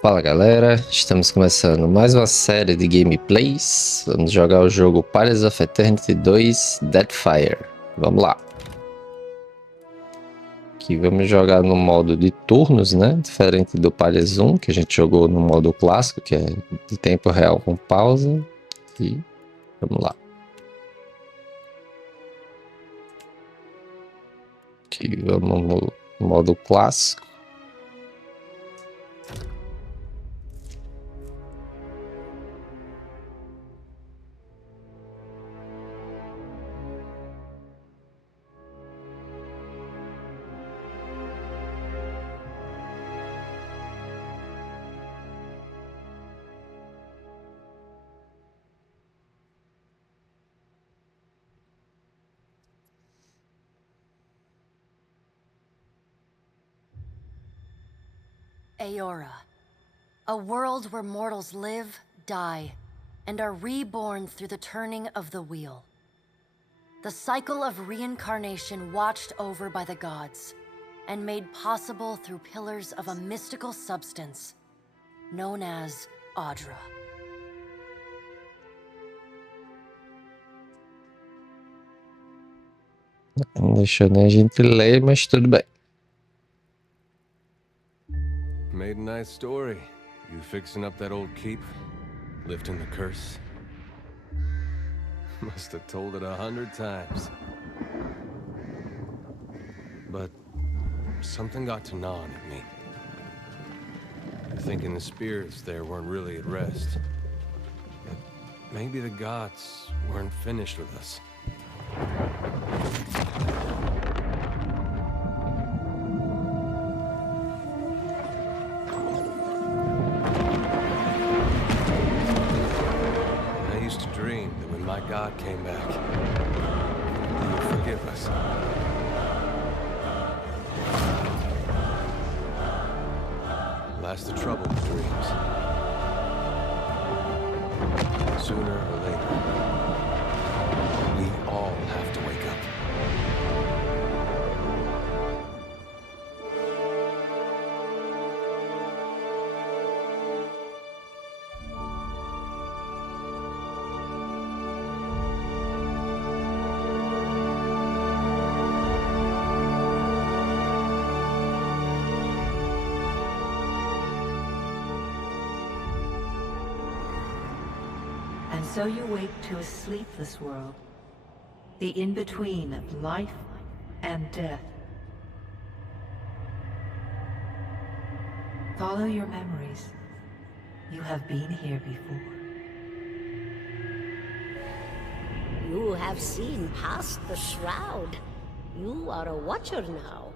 Fala galera, estamos começando mais uma série de gameplays. Vamos jogar o jogo Pillars of Eternity 2 Deadfire. Vamos lá. Aqui vamos jogar no modo de turnos, né? Diferente do Pillars 1, que a gente jogou no modo clássico, que é de tempo real com pausa. E vamos lá. Aqui vamos no modo clássico. Aora, a world where mortals live, die, and are reborn through the turning of the wheel. The cycle of reincarnation watched over by the gods, and made possible through pillars of a mystical substance, known as Audra. Não deixou nem a gente ler, mas tudo bem. Made a nice story. You fixing up that old keep? Lifting the curse? Must have told it 100 times. But something got to gnawing at me. Thinking the spirits there weren't really at rest. That maybe the gods weren't finished with us. My God came back. He would forgive us. Last the trouble with dreams. Sooner or later, we all have to wake up. And so you wake to a sleepless world, the in-between of life and death. Follow your memories. You have been here before. You have seen past the shroud. You are a watcher now,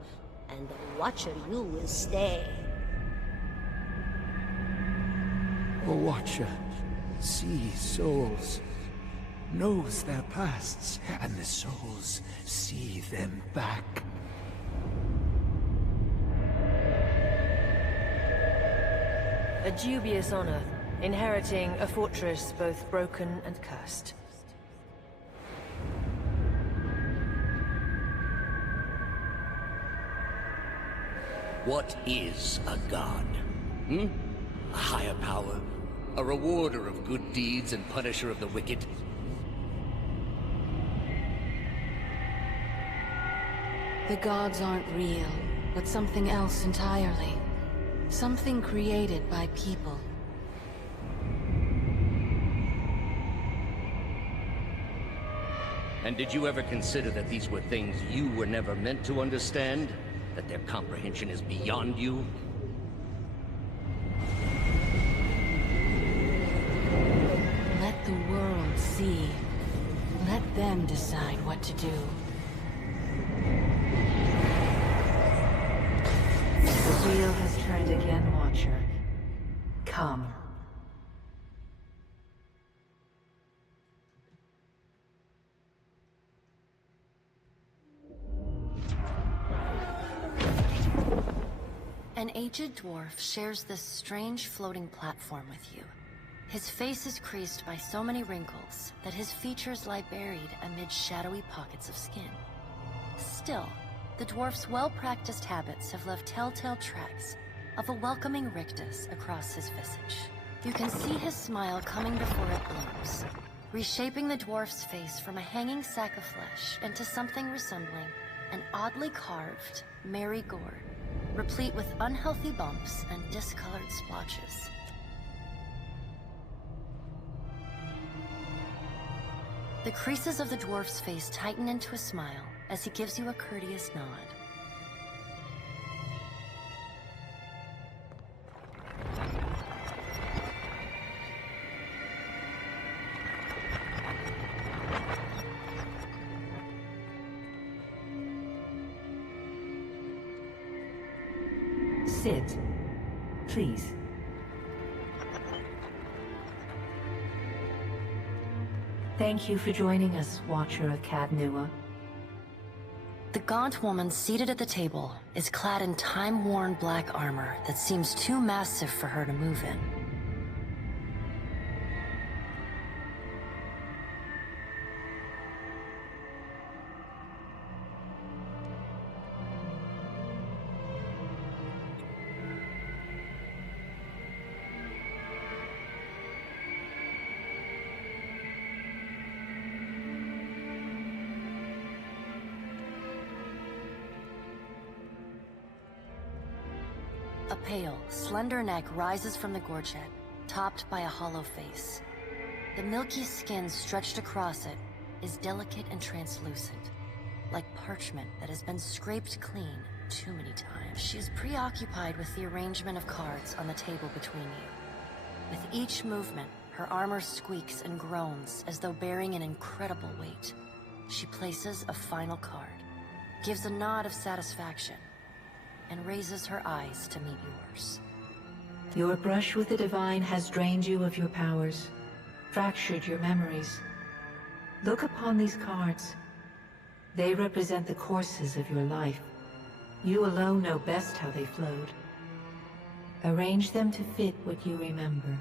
and a watcher you will stay. A watcher sees souls, knows their pasts, and the souls see them back. A dubious honor, inheriting a fortress both broken and cursed. What is a god? A higher power? A rewarder of good deeds and punisher of the wicked? The gods aren't real, but something else entirely. Something created by people. And did you ever consider that these were things you were never meant to understand? That their comprehension is beyond you? Let the world see. Let them decide what to do. The wheel has turned again, Watcher. Come. An aged dwarf shares this strange floating platform with you. His face is creased by so many wrinkles that his features lie buried amid shadowy pockets of skin. Still, the dwarf's well-practiced habits have left telltale tracks, of a welcoming rictus across his visage. You can see his smile coming before it blooms, reshaping the dwarf's face from a hanging sack of flesh into something resembling an oddly carved merry gourd, replete with unhealthy bumps and discolored splotches. The creases of the dwarf's face tighten into a smile as he gives you a courteous nod. Sit, please. Thank you for joining us, Watcher of Cadnua. The gaunt woman seated at the table is clad in time-worn black armor that seems too massive for her to move in. A pale, slender neck rises from the gorget, topped by a hollow face. The milky skin stretched across it is delicate and translucent, like parchment that has been scraped clean too many times. She is preoccupied with the arrangement of cards on the table between you. With each movement, her armor squeaks and groans as though bearing an incredible weight. She places a final card, gives a nod of satisfaction, and raises her eyes to meet yours. Your brush with the divine has drained you of your powers, fractured your memories. Look upon these cards. They represent the courses of your life. You alone know best how they flowed. Arrange them to fit what you remember.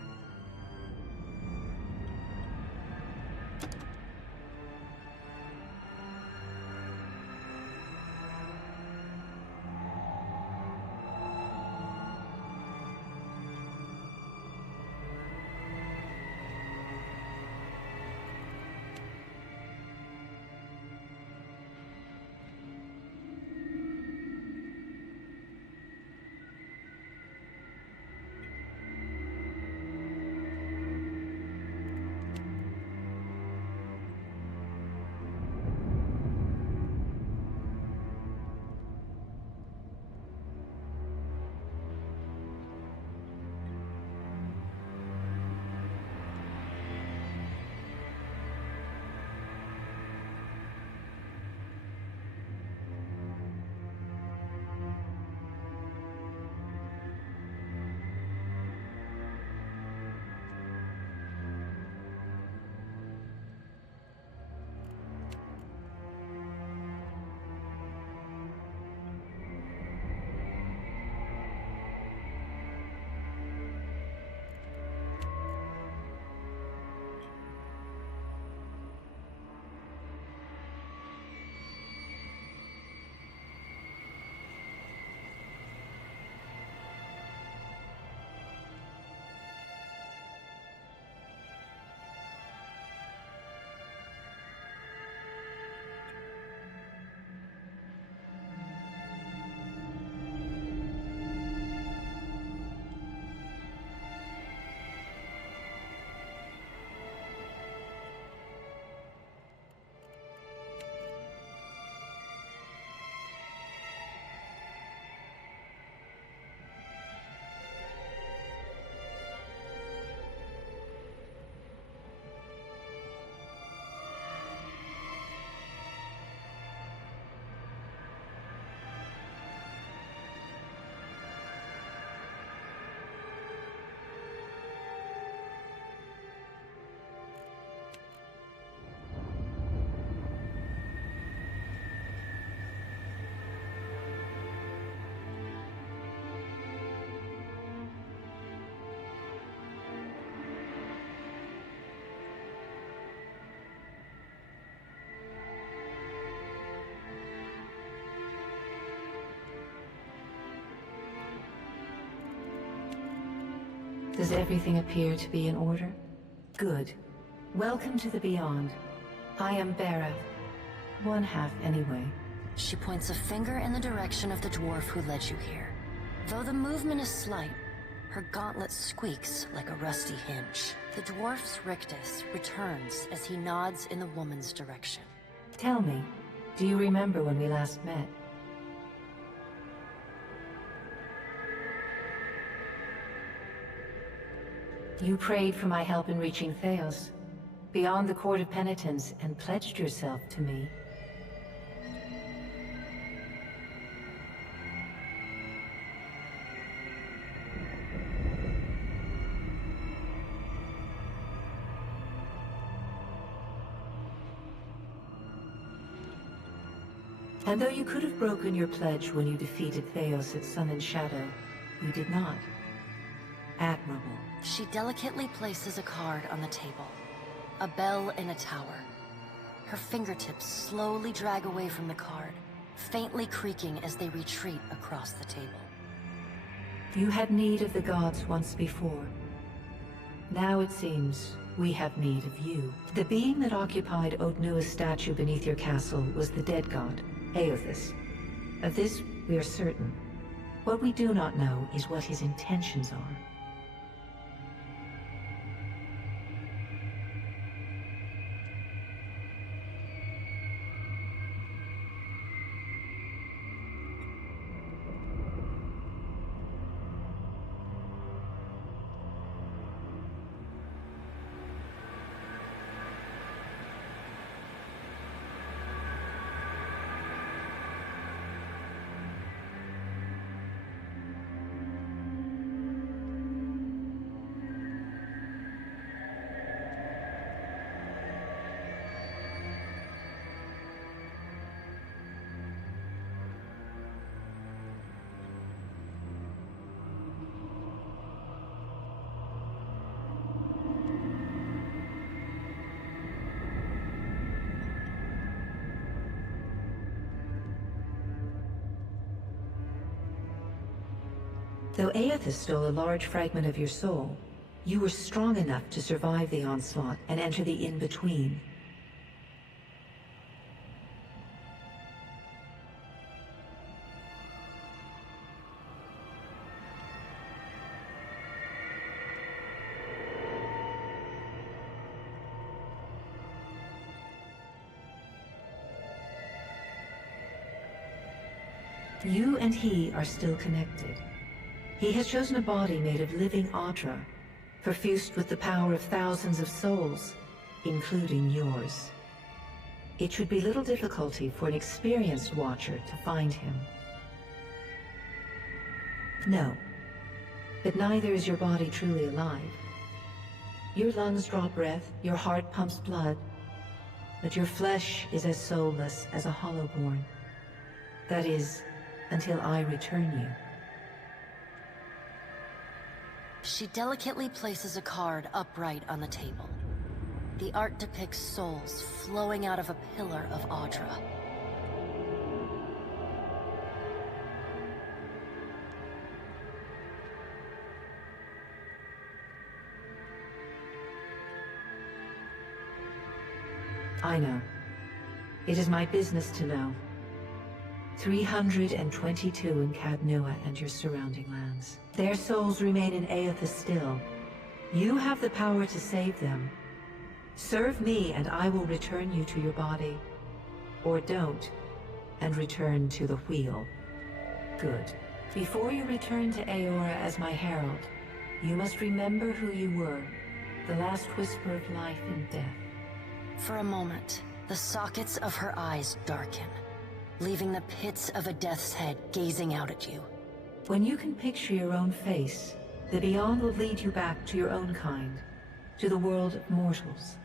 Does everything appear to be in order? Good. Welcome to the Beyond. I am Bera. One half, anyway. She points a finger in the direction of the dwarf who led you here. Though the movement is slight, her gauntlet squeaks like a rusty hinge. The dwarf's rictus returns as he nods in the woman's direction. Tell me, do you remember when we last met? You prayed for my help in reaching Theos, beyond the Court of Penitence, and pledged yourself to me. And though you could have broken your pledge when you defeated Theos at Sun and Shadow, you did not. Admirable. She delicately places a card on the table. A bell in a tower. Her fingertips slowly drag away from the card, faintly creaking as they retreat across the table. You had need of the gods once before. Now it seems we have need of you. The being that occupied Odnua's statue beneath your castle was the dead god, Aothus. Of this we are certain. What we do not know is what his intentions are. Though Aothus stole a large fragment of your soul, you were strong enough to survive the onslaught and enter the in-between. You and he are still connected. He has chosen a body made of living Audra, perfused with the power of thousands of souls, including yours. It should be little difficulty for an experienced watcher to find him. No, but neither is your body truly alive. Your lungs draw breath, your heart pumps blood, but your flesh is as soulless as a hollowborn. That is, until I return you. She delicately places a card upright on the table. The art depicts souls flowing out of a pillar of Audra. I know. It is my business to know. 322 in Cadnua and your surrounding lands. Their souls remain in Aothus still. You have the power to save them. Serve me and I will return you to your body. Or don't, and return to the wheel. Good. Before you return to Aora as my herald, you must remember who you were. The last whisper of life and death. For a moment, the sockets of her eyes darken, leaving the pits of a death's head gazing out at you. When you can picture your own face, the Beyond will lead you back to your own kind, to the world of mortals.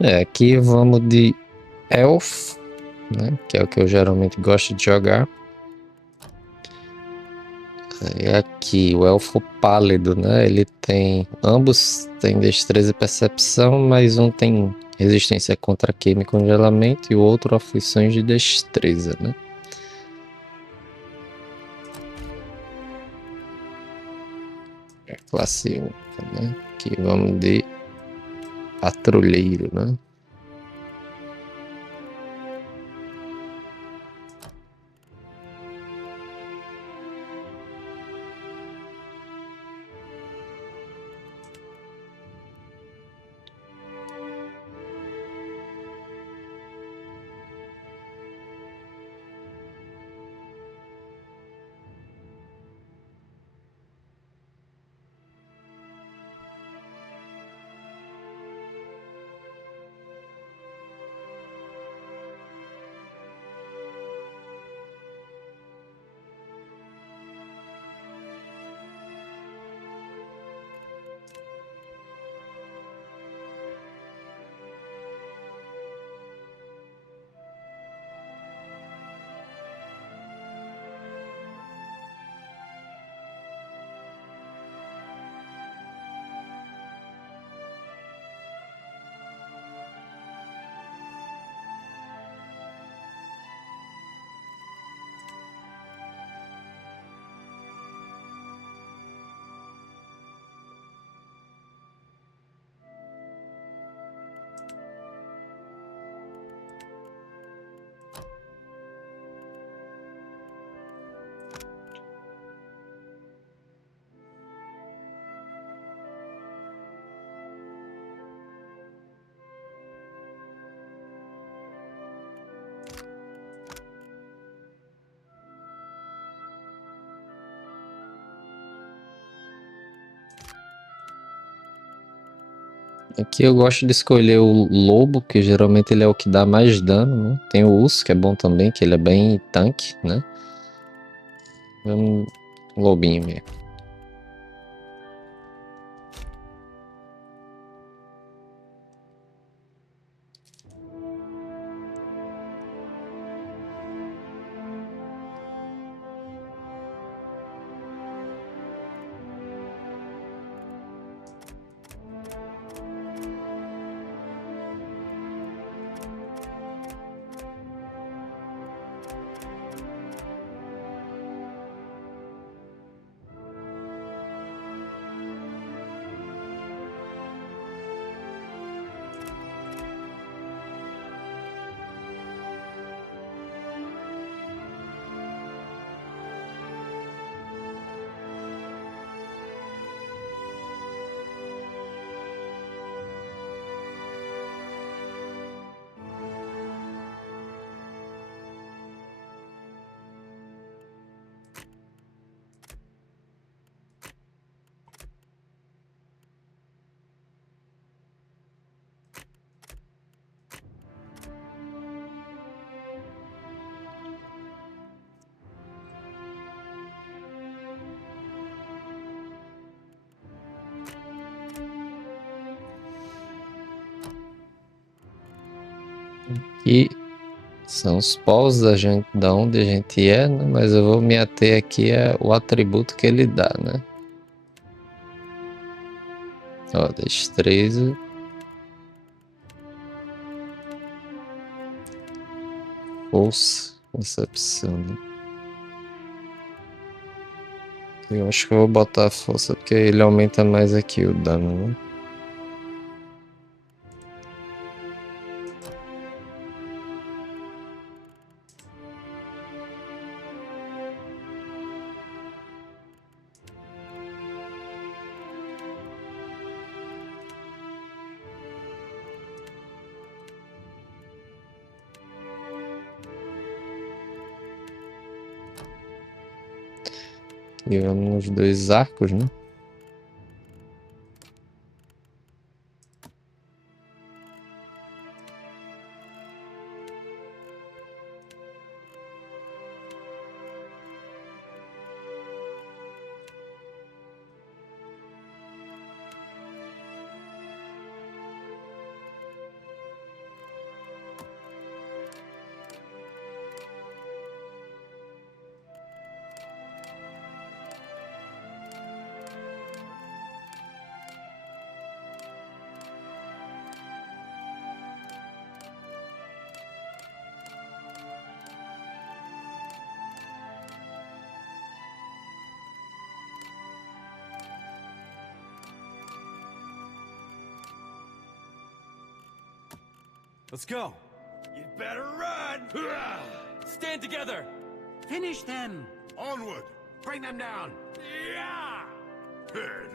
Aqui vamos de Elf, né, que é o que eu geralmente gosto de jogar. E aqui, o elfo pálido, né? Ele tem... Ambos têm destreza e percepção, mas um tem resistência contra queima e congelamento e o outro aflições de destreza, né? Classe única, né? Aqui vamos de patrulheiro, né? Aqui eu gosto de escolher o lobo, que geralmente ele é o que dá mais dano, né? Tem o urso, que é bom também, que ele é bem tanque, né? Vamos lobinho mesmo. E são os povos da onde a gente é, né? Mas eu vou me ater aqui o atributo que ele dá, né? Ó, destreza. Força, percepção, né? Eu acho que eu vou botar a força porque ele aumenta mais aqui o dano, né? E vamos nos dois arcos, né? Let's go. You better run! Stand together! Finish them! Onward! Bring them down! Yeah!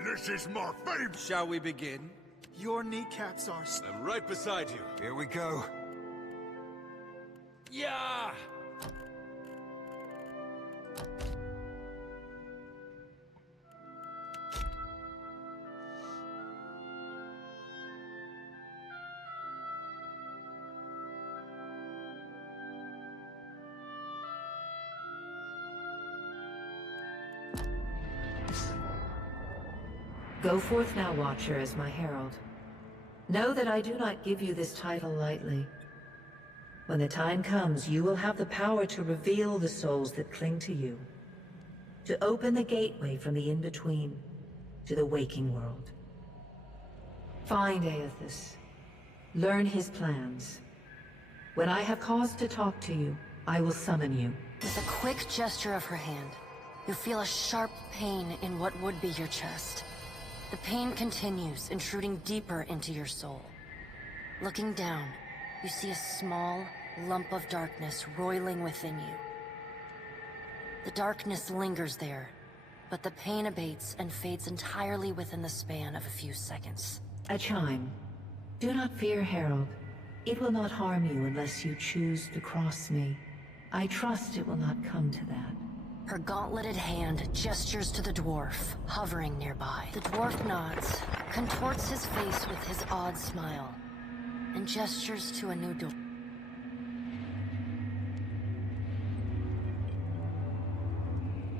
This is my favorite! Shall we begin? Your kneecaps are... I'm right beside you. Here we go. Yeah! Go forth now, Watcher, as my herald. Know that I do not give you this title lightly. When the time comes, you will have the power to reveal the souls that cling to you. To open the gateway from the in-between to the waking world. Find Aethys. Learn his plans. When I have cause to talk to you, I will summon you. With a quick gesture of her hand, you feel a sharp pain in what would be your chest. The pain continues, intruding deeper into your soul. Looking down, you see a small lump of darkness roiling within you. The darkness lingers there, but the pain abates and fades entirely within the span of a few seconds. A chime. Do not fear, Herald. It will not harm you unless you choose to cross me. I trust it will not come to that. Her gauntleted hand gestures to the dwarf, hovering nearby. The dwarf nods, contorts his face with his odd smile, and gestures to a new door.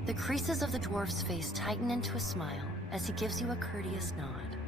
The creases of the dwarf's face tighten into a smile as he gives you a courteous nod.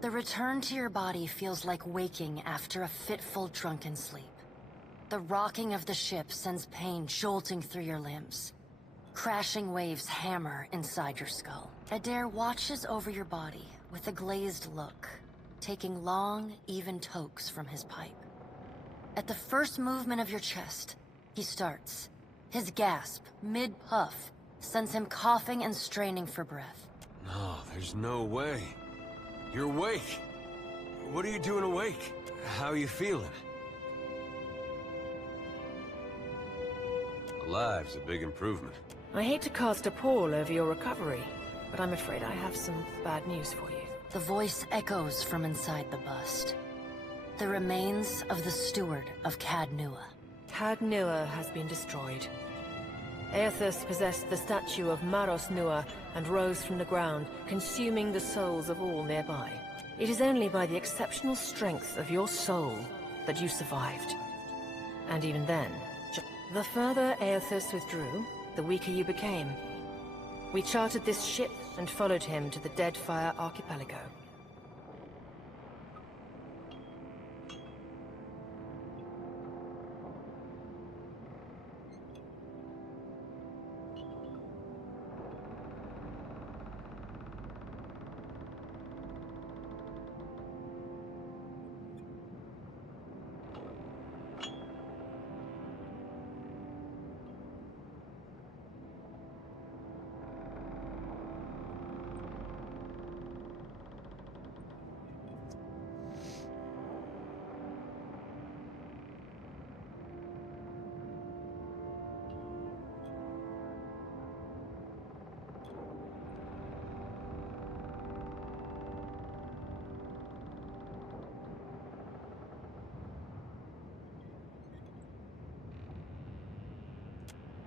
The return to your body feels like waking after a fitful drunken sleep. The rocking of the ship sends pain jolting through your limbs. Crashing waves hammer inside your skull. Adair watches over your body with a glazed look, taking long, even tokes from his pipe. At the first movement of your chest, he starts. His gasp, mid-puff, sends him coughing and straining for breath. No, there's no way. You're awake. What are you doing awake? How are you feeling? Alive's a big improvement. I hate to cast a pall over your recovery, but I'm afraid I have some bad news for you. The voice echoes from inside the bust. The remains of the steward of Cad Nua. Cad Nua has been destroyed. Aethys possessed the statue of Maros Nua and rose from the ground, consuming the souls of all nearby. It is only by the exceptional strength of your soul that you survived. And even then, the further Aethys withdrew, the weaker you became. We chartered this ship and followed him to the Deadfire archipelago.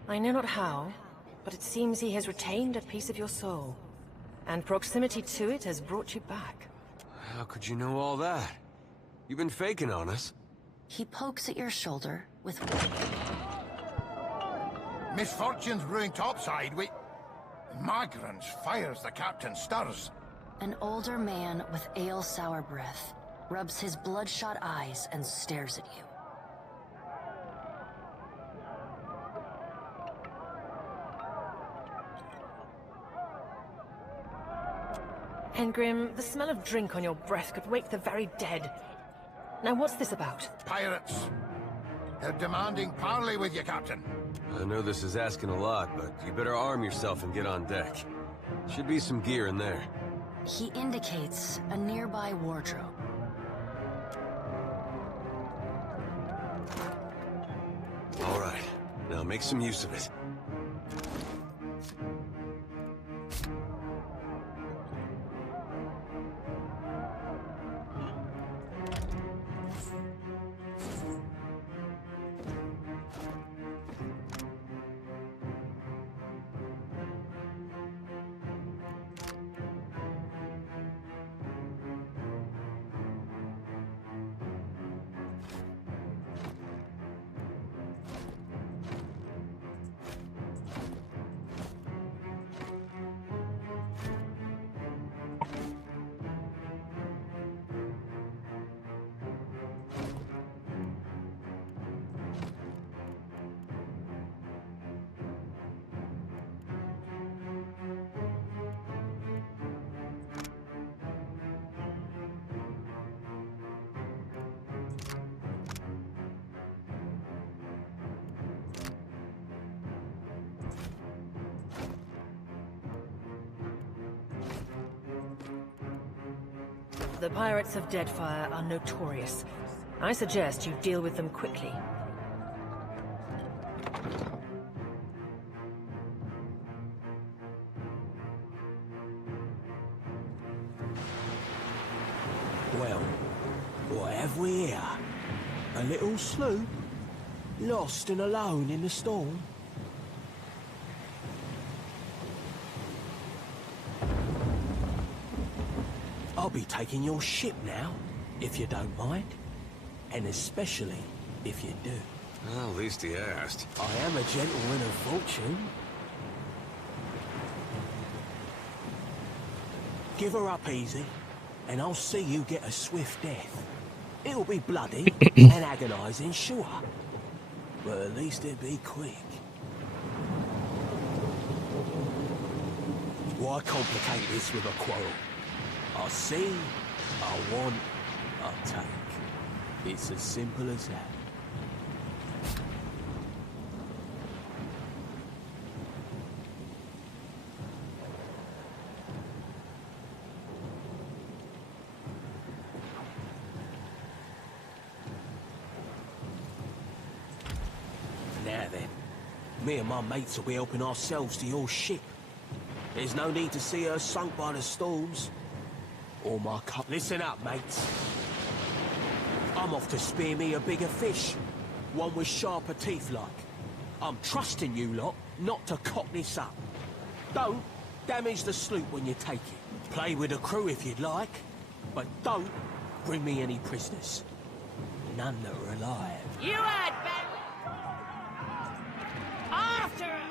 I know not how, but it seems he has retained a piece of your soul. And proximity to it has brought you back. How could you know all that? You've been faking on us. He pokes at your shoulder with... Misfortune's brewing topside. Migrants fires the captain stirs. An older man with ale-sour breath rubs his bloodshot eyes and stares at you. Hengrim, the smell of drink on your breath could wake the very dead. Now what's this about? Pirates. They're demanding parley with you, Captain. I know this is asking a lot, but you better arm yourself and get on deck. Should be some gear in there. He indicates a nearby wardrobe. All right, now make some use of it. The pirates of Deadfire are notorious. I suggest you deal with them quickly. Well, what have we here? A little sloop? Lost and alone in the storm? I'll be taking your ship now, if you don't mind. And especially if you do. Well, at least he asked. I am a gentleman of fortune. Give her up easy, and I'll see you get a swift death. It'll be bloody and agonizing, sure. But at least it'll be quick. Why complicate this with a quarrel? I see, I want, I take. It's as simple as that. Now then, me and my mates will be helping ourselves to your ship. There's no need to see her sunk by the storms. Or my cup. Listen up, mates. I'm off to spear me a bigger fish. One with sharper teeth like. I'm trusting you lot not to cock this up. Don't damage the sloop when you take it. Play with the crew if you'd like. But don't bring me any prisoners. None that are alive. You had better... After him!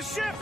the ship!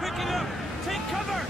Picking up! Take cover!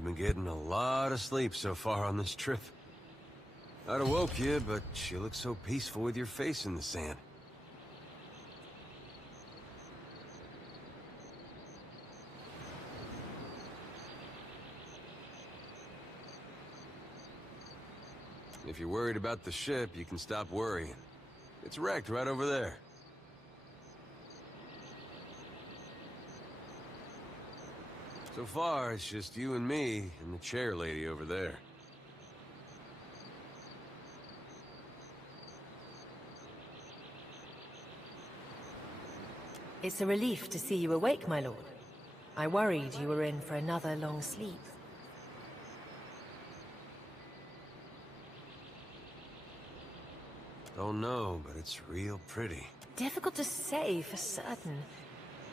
You've been getting a lot of sleep so far on this trip. I'd have woke you, but you look so peaceful with your face in the sand. If you're worried about the ship, you can stop worrying. It's wrecked right over there. So far, it's just you and me and the chair lady over there. It's a relief to see you awake, my lord. I worried you were in for another long sleep. Don't know, but it's real pretty. Difficult to say for certain.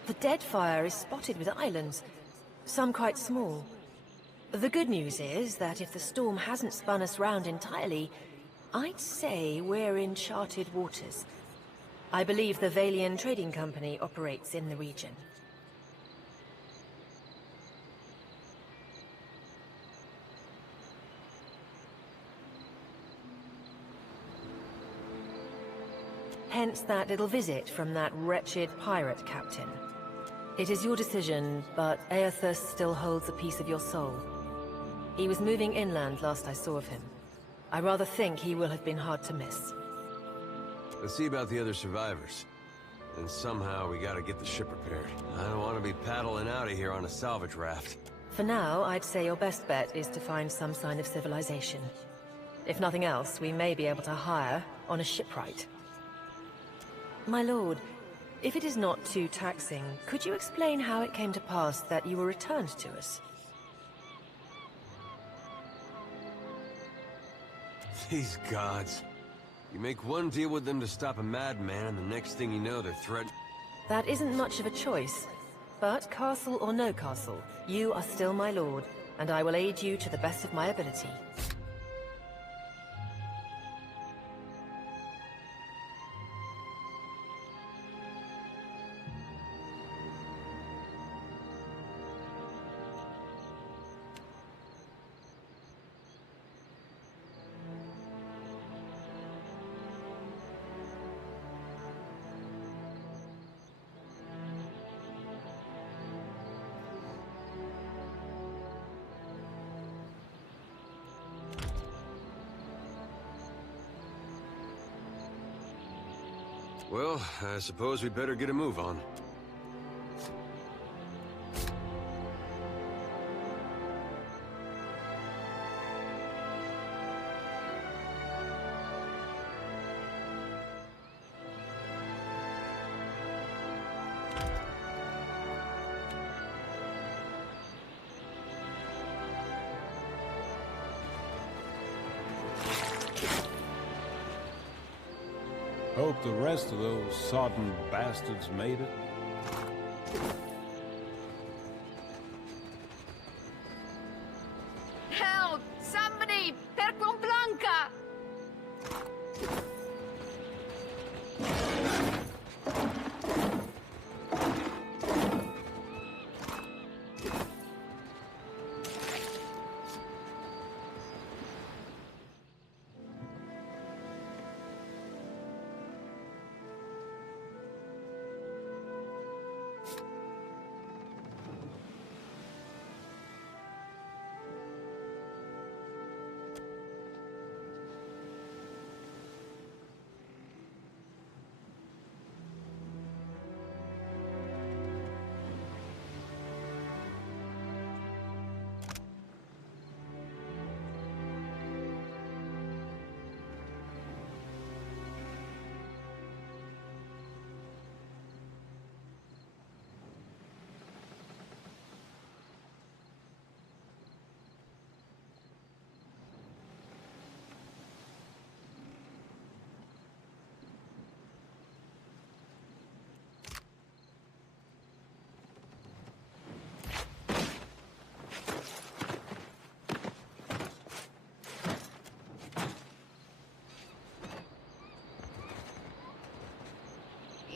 The Deadfire is spotted with islands, some quite small. The good news is that if the storm hasn't spun us round entirely, I'd say we're in charted waters. I believe the Valian Trading Company operates in the region. Hence that little visit from that wretched pirate captain. It is your decision, but Aethus still holds a piece of your soul. He was moving inland last I saw of him. I rather think he will have been hard to miss. Let's see about the other survivors. And somehow we gotta get the ship repaired. I don't want to be paddling out of here on a salvage raft. For now, I'd say your best bet is to find some sign of civilization. If nothing else, we may be able to hire on a shipwright. My lord, if it is not too taxing, could you explain how it came to pass that you were returned to us? These gods. You make one deal with them to stop a madman, and the next thing you know, they're threatened. That isn't much of a choice. But castle or no castle, you are still my lord, and I will aid you to the best of my ability. Well, I suppose we better get a move on. Hope the rest of those sodden bastards made it. Help! Somebody! Per con Blanca!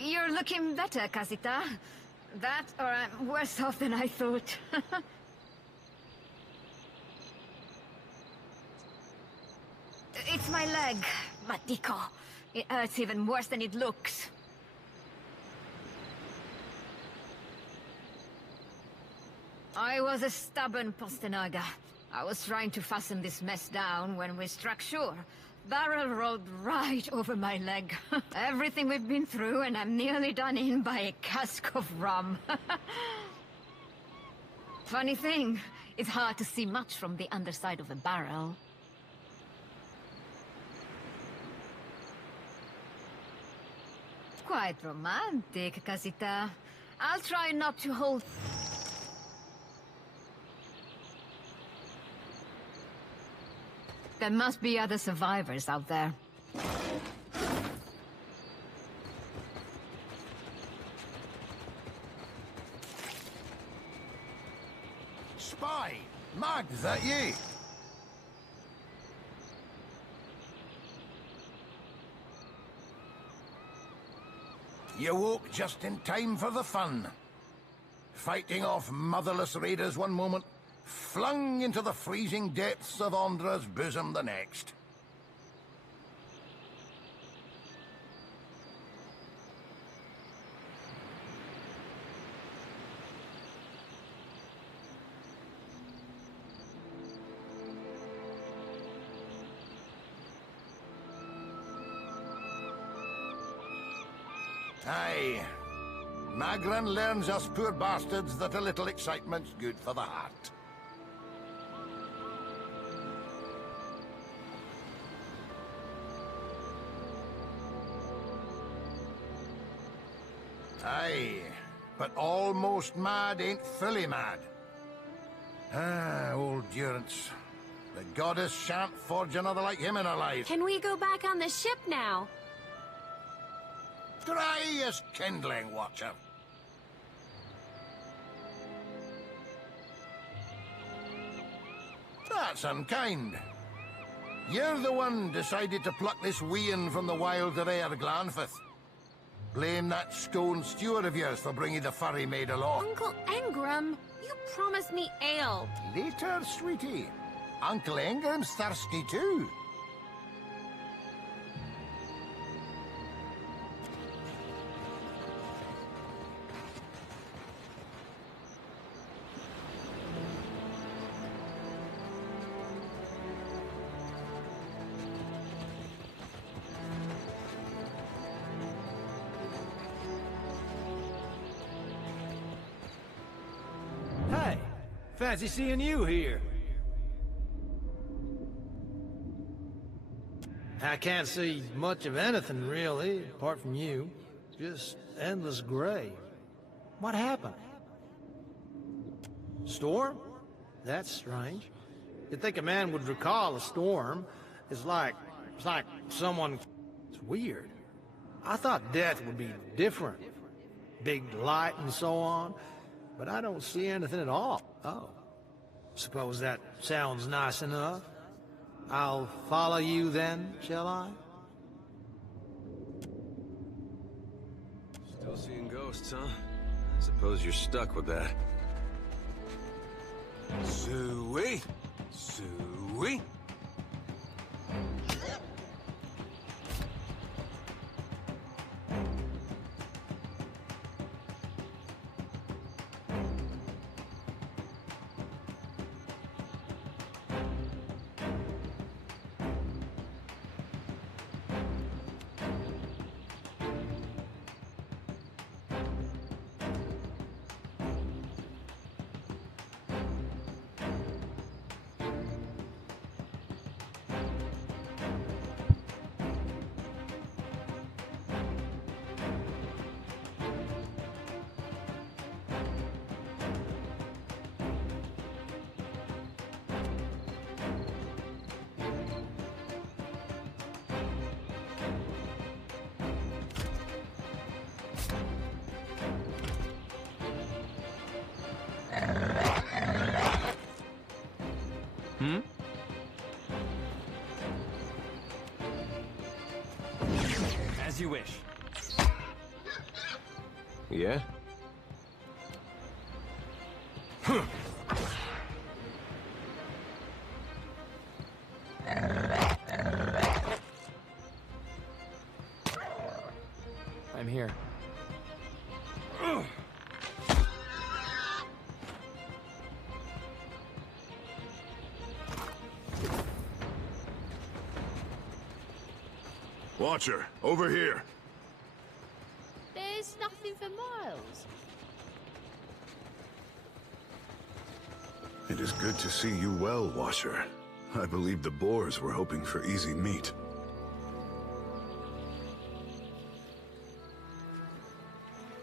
You're looking better, Casita. That, or I'm worse off than I thought. It's my leg, Matico. It hurts even worse than it looks. I was a stubborn Postanaga. I was trying to fasten this mess down when we struck shore. Barrel rolled right over my leg. Everything we've been through, and I'm nearly done in by a cask of rum. Funny thing, it's hard to see much from the underside of a barrel. Quite romantic, Casita. I'll try not to hold... There must be other survivors out there. Spy! Mag, is that you? You woke just in time for the fun. Fighting off motherless raiders one moment, flung into the freezing depths of Ondra's bosom the next. Aye. Magran learns us poor bastards that a little excitement's good for the heart. Aye, but almost mad ain't fully mad. Ah, old Durance. The goddess shan't forge another like him in her life. Can we go back on the ship now? Dry as kindling, Watcher. That's unkind. You're the one decided to pluck this wean from the wilds of Aer Glanfith. Blame that stone steward of yours for bringing the furry maid along. Uncle Engram, you promised me ale. Later, sweetie. Uncle Engram's thirsty too. Hey, fancy seeing you here. I can't see much of anything, really, apart from you. Just endless gray. What happened? Storm? That's strange. You'd think a man would recall a storm. It's like someone... It's weird. I thought death would be different. Big light and so on. But I don't see anything at all. Oh. Suppose that sounds nice enough. I'll follow you then, shall I? Still seeing ghosts, huh? Suppose you're stuck with that. Suey! Suey! As you wish. Yeah? I'm here. Watcher, over here. There's nothing for miles. It is good to see you well, Washer. I believe the boars were hoping for easy meat.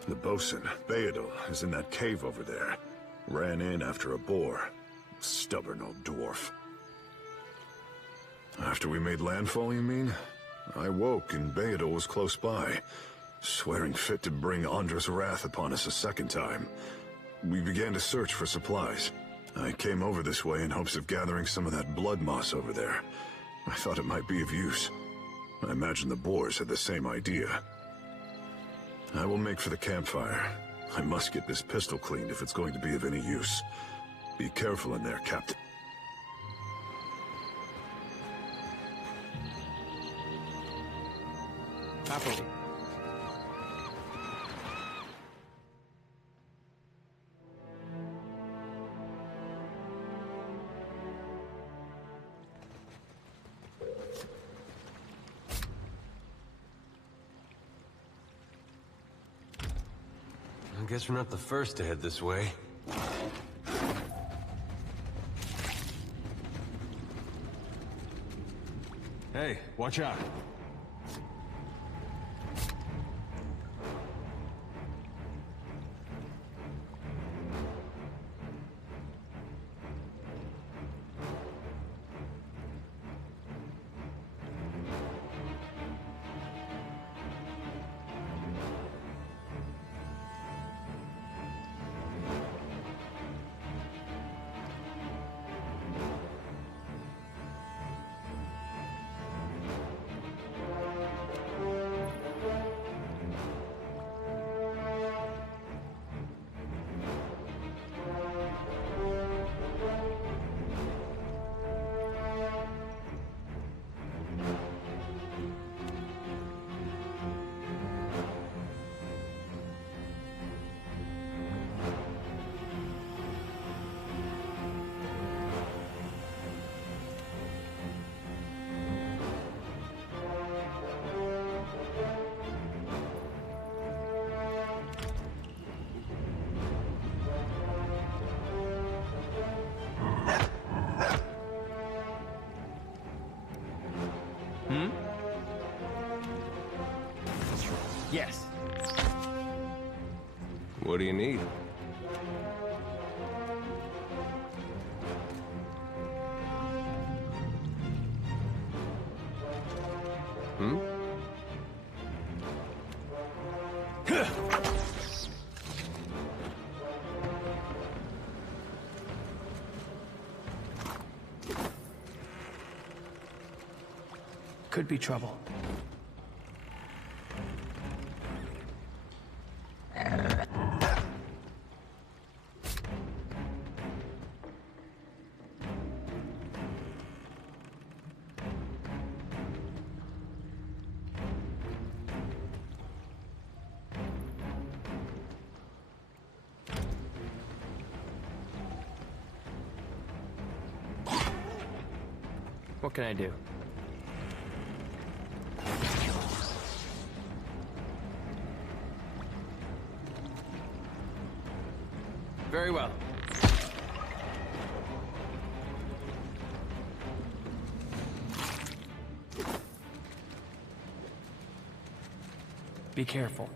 The bosun, Beadle, is in that cave over there. Ran in after a boar. Stubborn old dwarf. After we made landfall, you mean? I woke and Beadle was close by, swearing fit to bring Andra's wrath upon us a second time. We began to search for supplies. I came over this way in hopes of gathering some of that blood moss over there. I thought it might be of use. I imagine the boars had the same idea. I will make for the campfire. I must get this pistol cleaned if it's going to be of any use. Be careful in there, Captain. Happily. I guess we're not the first to head this way. Hey, watch out. Yes. What do you need? Could be trouble. What can I do? Very well. Be careful.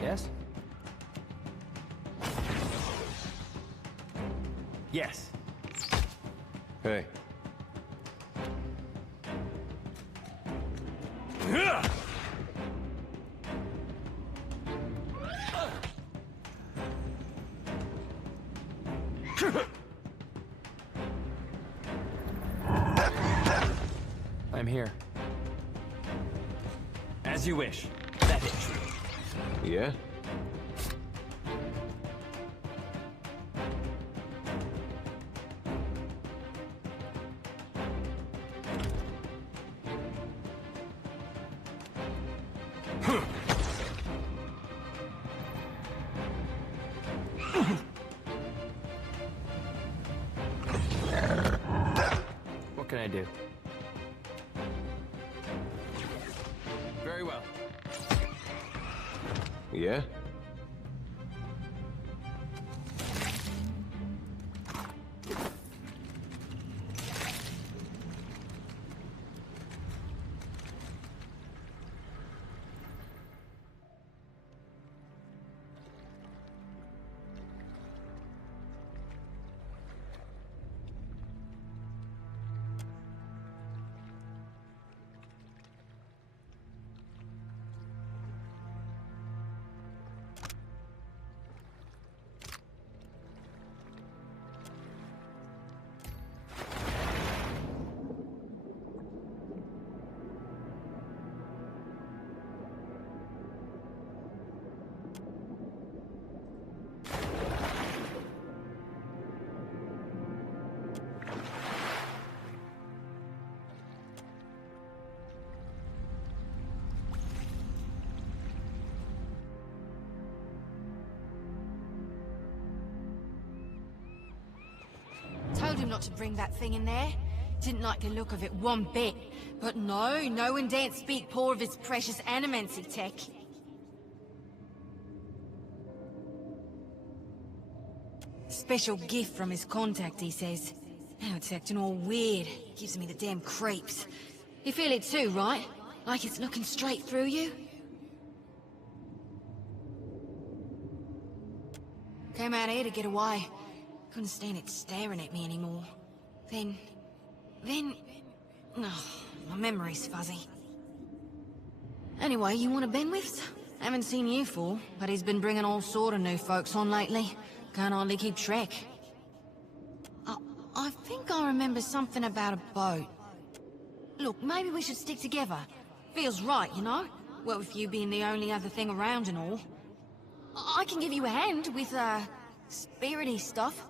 Yes? Yes. Hey. I'm here. As you wish. That is true. Yeah? What can I do? Very well. Yeah? Told him not to bring that thing in there. Didn't like the look of it one bit. But no one daren't speak poor of his precious animancy tech. Special gift from his contact, he says. Now it's acting all weird. Gives me the damn creeps. You feel it too, right? Like it's looking straight through you? Came out here to get away. Couldn't stand it staring at me anymore. Then... Oh, my memory's fuzzy. Anyway, you want a Benwith's? Haven't seen you for, but he's been bringing all sort of new folks on lately. Can't hardly keep track. I think I remember something about a boat. Look, maybe we should stick together. Feels right, you know? Well, with you being the only other thing around and all. I can give you a hand with, spirity stuff.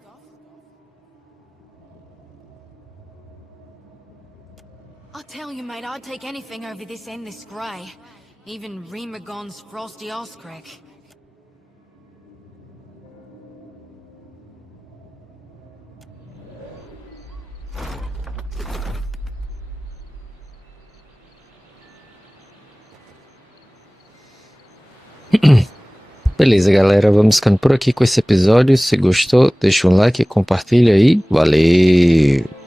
I tell you, mate, I'd take anything over this endless grey. Even Remagon's frosty arse crack. Beleza, galera, vamos ficando por aqui com esse episódio. Se gostou, deixa um like, compartilha aí. Valeu!